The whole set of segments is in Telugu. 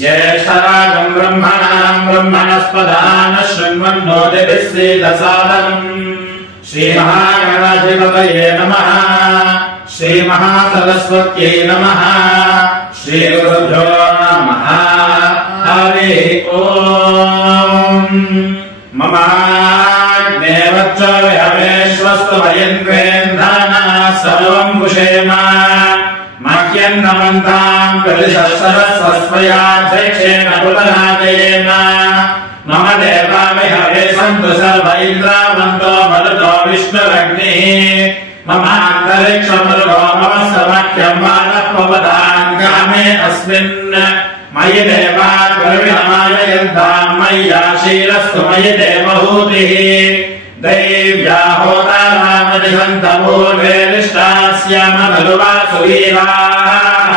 ज्येष्ठराजम् ब्रह्मणाम् ब्रह्मणस्पदान शृण्वन्नोतिभिस्सीदसादनम् श्रीमहागणाधिपतये नमः श्रीमहासरस्वत्यै नमः श्रीगुरुभ्यो नमः हरिः ओम् ममाग्नेवच्च विहवेश्वस्तु वयन्वेन्धाना सर्वम् कुशेम मह्यन्नमन्ताम् प्रतिशस्वस्वयाध्यक्षेण पुतनादयेन मम देवा विहवे सन्तु सर्व इन्द्रावन्तो मरुतो विष्णुरग्निः ममान्तरिक्षमरुतो मम समख्यम् मानः गामे अस्मिन् मयि देवा द्रविणमाययन्ताम् मय्याशीलस्तु मयि देवहूतिः दैव्या होतारामदिहन्तमूर्वेलिष्टास्यामनुवासुवीराः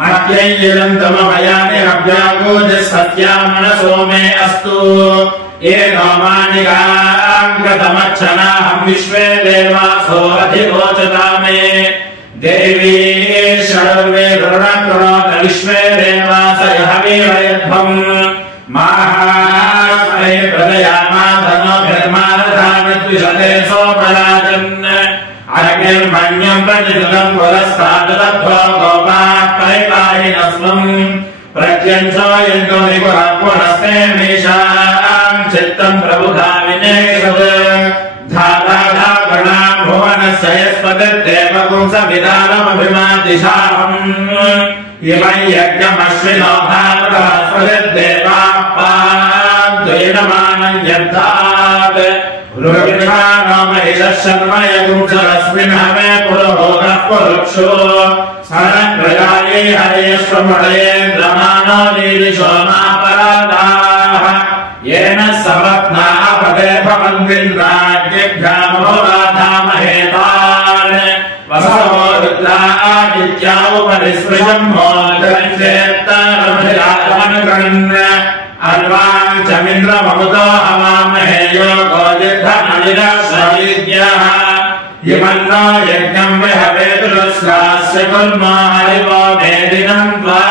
मह्यैरन्तममयानिरभ्यागोजः सत्यामनसो मे अस्तु ये नोमानिगाङ्गतमच्छनाहम् विश्वे देवासो अधिवोचता मे देवी षडर्वे गरुणकृणोत विश्वे देवास यः वीरयध्वम् माहास्महे प्रदयामाधनोभिर्मानधामि द्विषते सोपराजन् अग्निर्मण्यम् प्रतिदिनम् पुरस्तादुलध्वो गोपाः परिपाहिनस्वम् प्रत्यञ्चो यन्तो निपुरः मेषाम् चित्तम् प्रबुधामिनेषत् धाताधागणाम् भुवनस्य यस्पतिर्देवपुंसविधानमभिमादिशाहम् इमं यज्ञमश्विनो भावस्पतिर्देवाः पाद्वैनमानम् यद्धात् रुद्राणो महिषः शर्मयगुंसरस्मिन् हवे पुरोहोगः पुरुक्षो सरप्रजायै हरेश्वमणयेन्द्रमानो नीरिशो मापरादाः येन सवत्नापते भवन्विन्द्राज्ञभ्यामो राधामहेतान् वसवो रुद्रा आदित्या उपरिस्पृशम् मोदञ्चेत्तरभिरागमनगणन् अर्वाम् चमिन्द्रममुतो हवामहे योगो युद्धमनिरक्षवीद्यः इमन्नो यज्ञम् विहवेतुलस्यास्य कुर्मो हरिवो मेदिनम् त्वा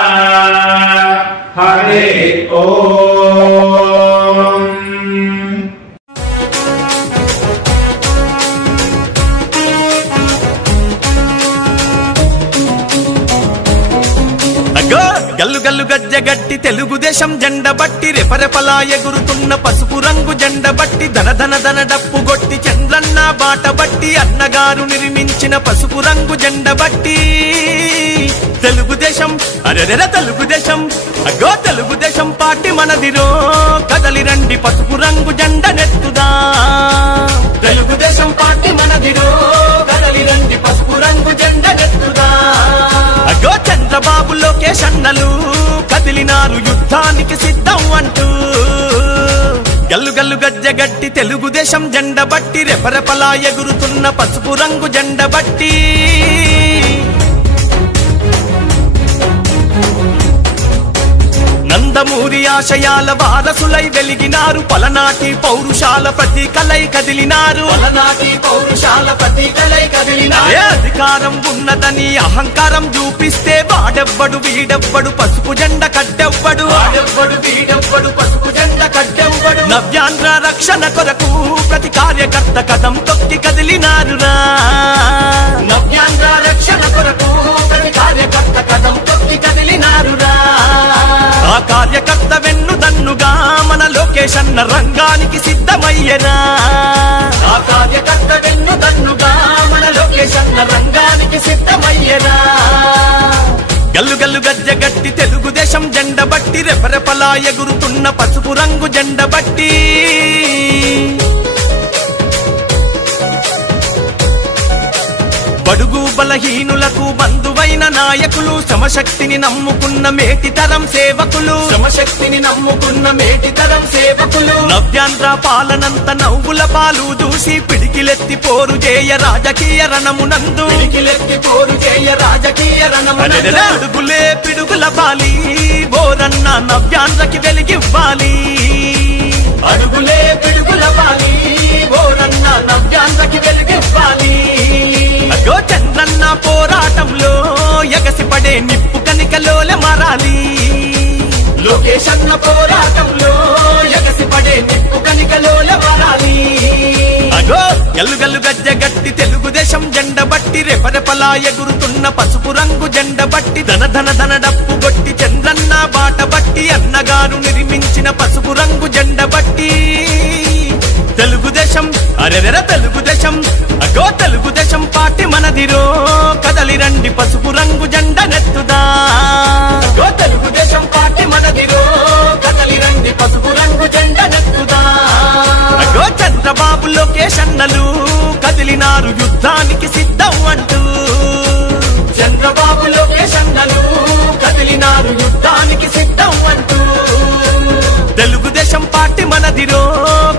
हरि ओम् గల్లు గల్లు గజ్జగట్టి తెలుగుదేశం జెండ బట్టి రెపరెపలా ఎగురుతున్న పసుపు రంగు జెండ బట్టి ధన ధన ధన డప్పు గొట్టి చంద్రన్న బాట బట్టి అన్నగారు నిర్మించిన పసుపు రంగు జెండ బట్టి తెలుగుదేశం అరెరెర తెలుగుదేశం అగో తెలుగుదేశం పార్టీ మనదిరో కదలి రండి పసుపు రంగు జెండ నెత్తుదా తెలుగుదేశం పార్టీ మనదిరో కదలి రండి పసుపు రంగు జెండ నెత్తుదా అగో చంద్రబాబు లోకేష్ అన్నలు కదిలినారు యుద్ధానికి సిద్ధం అంటూ గల్లు గల్లు గజ్జగట్టి తెలుగుదేశం జెండ బట్టి రెపరెపలా ఎగురుతున్న పసుపు రంగు జెండ బట్టి నందమూరి ఆశయాల వారసులై వెలిగినారు పలనాటి పౌరుషాల ప్రతీకలై కదిలినారు అధికారం ఉన్నదని అహంకారం చూపిస్తే వాడెవ్వడు వీడెవ్వడు పసుపు జెండ కట్టెవ్వడు నవ్యాంధ్ర రక్షణ కొరకు ప్రతి కార్యకర్త కదం తొక్కి కదిలినారురా నవ్యాంధ్ర రక్షణ కొరకు ప్రతి కార్యకర్త కదం తొక్కి కదిలినారురా ఆ కార్యకర్త వెన్నుదన్నుగా మన లోకేష్ అన్న రంగానికి సిద్ధమయ్యనా ఆ కార్యకర్త వెన్నుదన్నుగా మన లోకేష్ అన్న రంగానికి సిద్ధమయ్యనా గల్లు గల్లు గజ్జగట్టి తెలుగుదేశం జెండ బట్టి రెపరెపలా ఎగురుతున్న పసుపు రంగు జెండ బట్టి బడుగు బలహీనులకు బంధువైన నాయకులు శ్రమశక్తిని నమ్ముకున్న మేటితరం సేవకులు నవ్యాంధ్ర పాలనంత నవ్వుల పాలు దూసి పిడికిలెత్తి పోరు చేయ రాజకీయ రణమునందు అడుగులే పిడుగుల బాలి బోరన్న నవ్యాంధ్రకి వెలిగివ్వాలి అడుగులే పిడుగుల బాలి బోరన్న నవ్యాంధ్రకి వెలిగివ్వాలి పోరాటంలో ఎగసిపడే నిప్పు కనికలోల మారాలి. లోకేష్ అన్న పోరాటంలో ఎగసిపడే నిప్పు కనికలోల మారాలి. అగో గల్లు గల్లు గజ్జ గట్టి తెలుగుదేశం జెండ బట్టి రెపరెపలా ఎగురుతున్న పసుపు రంగు జెండ బట్టి ధన ధన ధన డప్పు గొట్టి చంద్రన్న బాట బట్టి అన్నగారు నిర్మించిన పసుపు రంగు జెండ బట్టి తెలుగుదేశం అరెరెర తెలుగుదేశం అగో తెలుగుదేశం పార్టీ మనదిరో కదలి రండి పసుపు రంగు జెండ నెత్తుదా. అగో తెలుగుదేశం పార్టీ మనదిరో కదలి రండి పసుపు రంగు జెండ నెత్తుదా. అగో చంద్రబాబు లోకేష్ అన్నలు కదిలినారు యుద్ధానికి సిద్ధం అంటూ. చంద్రబాబు లోకేష్ అన్నలు కదిలినారు యుద్ధానికి సిద్ధం అంటూ. తెలుగుదేశం పార్టీ మనదిరో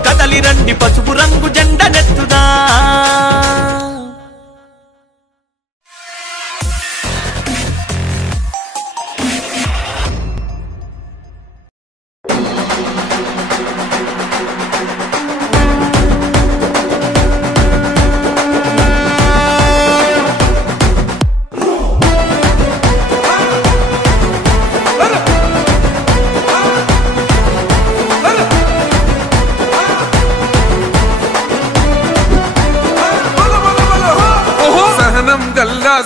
కదలి రండి పసుపు రంగు జెండ నెత్తుదా.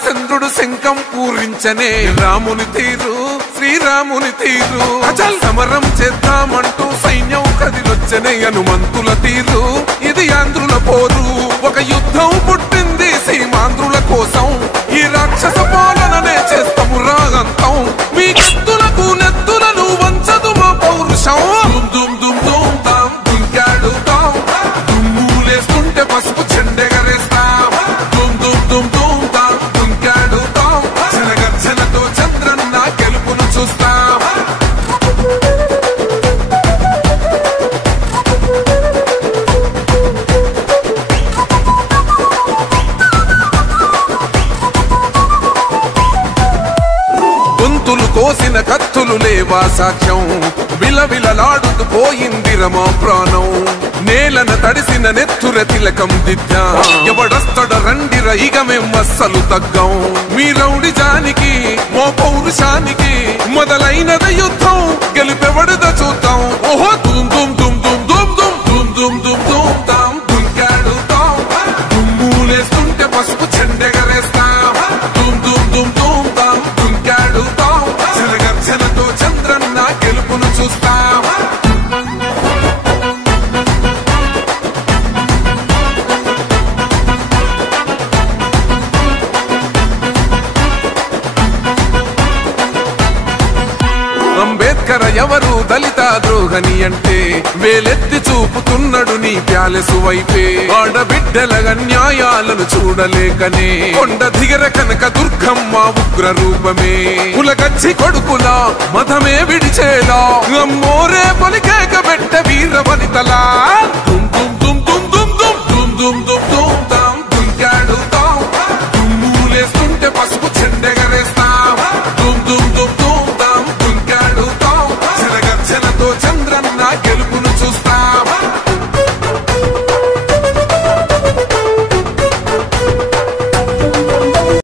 చంద్రుడు శంఖం పూరించనే రాముని తీరు శ్రీరాముని తీరు. అచల్ సమరం చేద్దామంటూ సైన్యం కదిలొచ్చనే హనుమంతుల తీరు. ఇది ఆంధ్రుల పోరు, ఒక యుద్ధం పుట్టింది సీమాంధ్రుల కోసం. ఈ రాక్షస పాలననే చేస్తాము రాగంతం. మీ కత్తులకు నెత్తులను వంచదు మా పౌరుషం. దుమ్ దుమ్ దుమ్ తాం దుంకాడుతాం, దుమ్ములేస్తుంటే పసుపు చెండెగరేస్తాం. దుమ్ దుమ్ దుమ్ దుమ్ తాం దుంకాడుతాం, జనగర్జనతో చంద్రన్న గెలుపును చూస్తాం. గొంతులు కోసిన కత్తులు లేవా సాక్ష్యం, విలవిలలాడుతూ పోయింది రమా ప్రాణం. నేలన తడిసిన నెత్తుర తిలకం దిద్దా, ఎవడొస్తడ రండిర ఇక మేం అస్సలు తగ్గం. మీ రౌడి జానికి మో పౌరుషానికి మొదలైనద యుద్ధం, గెలిపెవడద చూద్దాం. ఓహో దుమ్ దుమ్ దుమ్ దుమ్ దుమ్ దుమ్ దుమ్ దుమ్ దుమ్ దుమ్ తాం దుంకాడుతాం, దుమ్ములేస్తుంటే పసుపు చెండెగరేస్తాం. దుమ్ దుమ్ దుమ్ దుమ్ తాం దుంకాడుతాం, జనగర్జనతో చంద్రన్న గెలుపును చూస్తాం. అంబేద్కర్ ఎవరు దళిత ద్రోహని అంటే వేలెత్తి చూపుతున్నాడు నీ ప్యాలెసు వైపే. ఆడబిడ్డల న్యాయాలను చూడలేకనే కొండ దిగర కనక దుర్గమ్మ ఉగ్ర రూపమే. కులగచ్చి కొడుకులా మతమే విడిచేలా అమ్మోరే పలికేక పెట్ట వీర వనితలా. దుమ్ దుమ్ దుమ్ దుమ్ దుమ్ దుమ్ దుమ్ దుమ్ దుమ్ దుమ్ తాం దుంకాడుతాం, దుమ్ములేస్తుంటే పసుపు చెండెగరేస్తాం. దుమ్ దుమ్ దుమ్ దుమ్ తాం దుంకాడుతాం, జనగర్జనతో చంద్రన్న